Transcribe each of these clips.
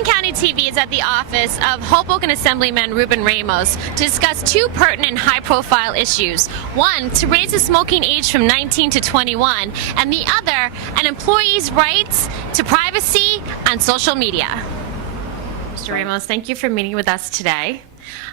Hudson County TV is at the office of Hoboken Assemblyman Ruben Ramos to discuss two pertinent high-profile issues. One, to raise the smoking age from 19 to 21, and the other, an employee's rights to privacy on social media. Mr. Ramos, thank you for meeting with us today.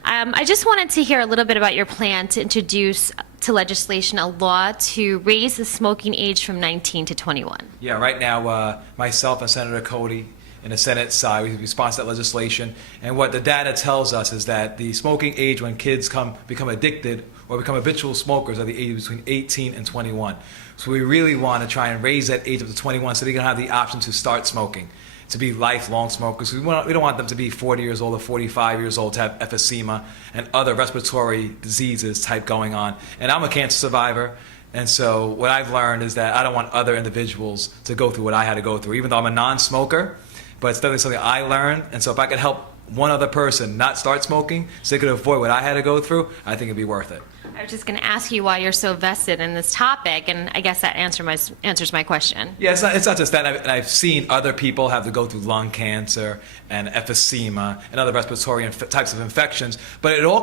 I just wanted to hear a little bit about your plan to introduce to legislation a law to raise the smoking age from 19 to 21. Yeah, right now, myself and Senator Cody in the Senate side, we sponsor that legislation. And what the data tells us is that the smoking age when kids become addicted or become habitual smokers are the age between 18 and 21. So we really want to try and raise that age up to 21 so they can have the option to start smoking, to be lifelong smokers. We don't want them to be 40 years old or 45 years old to have emphysema and other respiratory diseases type going on. And I'm a cancer survivor, and so what I've learned is that I don't want other individuals to go through what I had to go through, even though I'm a non-smoker, but it's definitely something I learned. And so if I could help one other person not start smoking so they could avoid what I had to go through, I think it'd be worth it. I was just going to ask you why you're so vested in this topic, and I guess that answers my question. Yeah, it's not just that. I've seen other people have to go through lung cancer and emphysema and other respiratory types of infections, but it all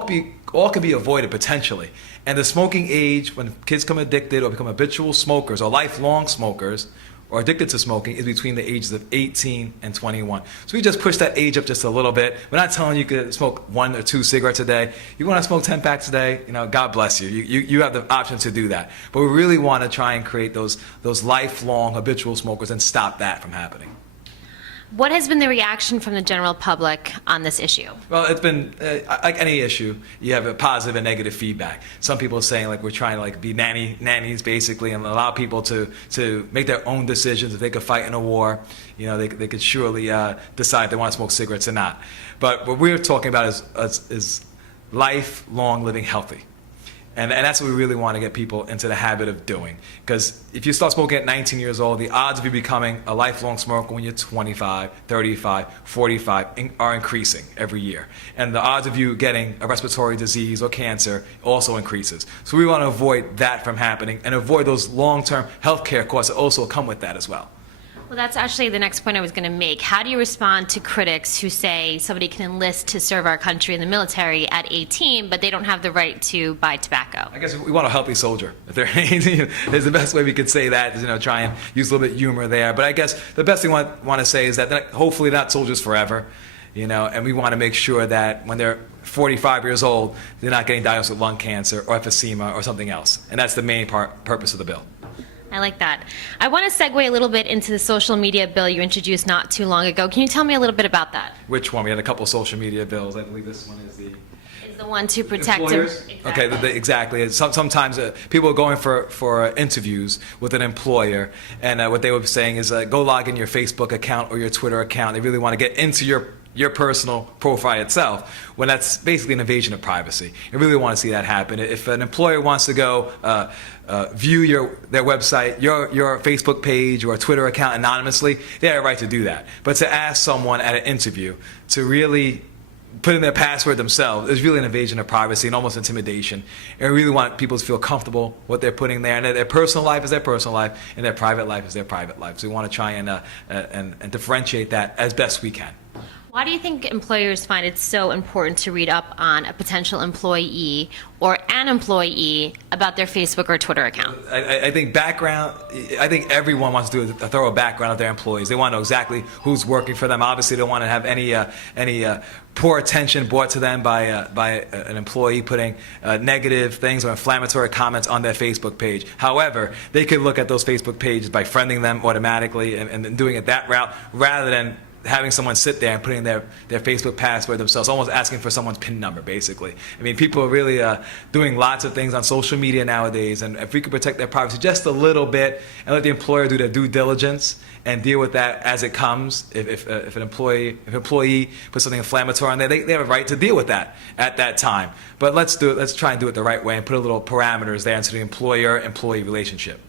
can be avoided potentially. And the smoking age, when kids become addicted or become habitual smokers or lifelong smokers, or addicted to smoking, is between the ages of 18 and 21. So we just push that age up just a little bit. We're not telling you to smoke 1 or 2 cigarettes a day. You want to smoke 10 packs a day, God bless you. You have the option to do that. But we really want to try and create those lifelong habitual smokers and stop that from happening. What has been the reaction from the general public on this issue? Well, it's been, like any issue, you have a positive and negative feedback. Some people are saying we're trying to be nannies basically and allow people to make their own decisions. If they could fight in a war, they could surely decide if they want to smoke cigarettes or not. But what we're talking about is lifelong living healthy. And that's what we really want to get people into the habit of doing. Because if you start smoking at 19 years old, the odds of you becoming a lifelong smoker when you're 25, 35, 45 are increasing every year. And the odds of you getting a respiratory disease or cancer also increases. So we want to avoid that from happening and avoid those long-term health care costs that also come with that as well. Well, that's actually the next point I was going to make. How do you respond to critics who say somebody can enlist to serve our country in the military at 18, but they don't have the right to buy tobacco? I guess we want a healthy soldier. If they're 18, is the best way we could say that, is try and use a little bit of humor there. But I guess the best thing I want to say is that hopefully not soldiers forever, and we want to make sure that when they're 45 years old, they're not getting diagnosed with lung cancer or emphysema or something else. And that's the main purpose of the bill. I like that. I want to segue a little bit into the social media bill you introduced not too long ago. Can you tell me a little bit about that? Which one? We had a couple of social media bills. I believe this one is the one to protect employers. Exactly. Okay, exactly. Sometimes people are going for interviews with an employer, and what they were saying is go log in your Facebook account or your Twitter account. They really want to get into your personal profile itself, when that's basically an invasion of privacy. I really want to see that happen. If an employer wants to go view their website, your Facebook page or Twitter account anonymously, they have a right to do that. But to ask someone at an interview to really put in their password themselves is really an invasion of privacy and almost intimidation. And we really want people to feel comfortable what they're putting there, and their personal life is their personal life, and their private life is their private life. So we want to try and differentiate that as best we can. Why do you think employers find it so important to read up on a potential employee or an employee about their Facebook or Twitter account? I think everyone wants to do a thorough background of their employees. They want to know exactly who's working for them. Obviously, they don't want to have any poor attention brought to them by an employee putting negative things or inflammatory comments on their Facebook page. However, they could look at those Facebook pages by friending them automatically and doing it that route, rather than having someone sit there and putting their Facebook password themselves, almost asking for someone's PIN number, basically. I mean, people are really doing lots of things on social media nowadays, and if we could protect their privacy just a little bit and let the employer do their due diligence and deal with that as it comes, if an employee puts something inflammatory on there, they have a right to deal with that at that time. But let's try and do it the right way and put a little parameters there into the employer-employee relationship.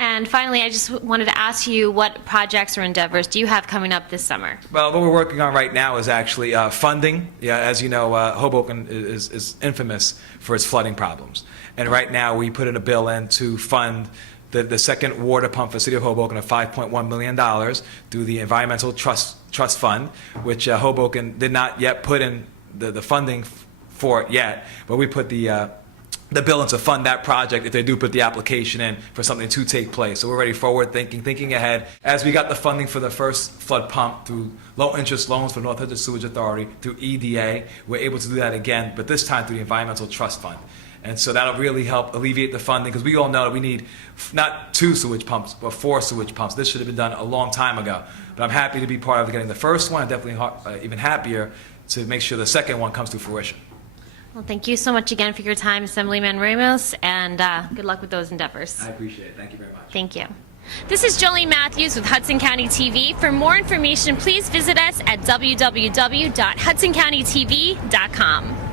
And finally, I just wanted to ask you, what projects or endeavors do you have coming up this summer? Well, what we're working on right now is actually funding. Yeah, as you know, Hoboken is infamous for its flooding problems. And right now we put in a bill in to fund the second water pump for the City of Hoboken of $5.1 million through the Environmental Trust Fund, which Hoboken did not yet put in the funding for it yet, but we put the bill in to fund that project if they do put the application in for something to take place. So we're already forward thinking ahead. As we got the funding for the first flood pump through low interest loans for North Hudson Sewage Authority, through EDA, we're able to do that again, but this time through the Environmental Trust Fund. And so that'll really help alleviate the funding, because we all know that we need not 2 sewage pumps, but 4 sewage pumps. This should have been done a long time ago. But I'm happy to be part of getting the first one, and definitely even happier to make sure the second one comes to fruition. Well, thank you so much again for your time, Assemblyman Ramos, and good luck with those endeavors. I appreciate it. Thank you very much. Thank you. This is Jolene Matthews with Hudson County TV. For more information, please visit us at www.hudsoncountytv.com.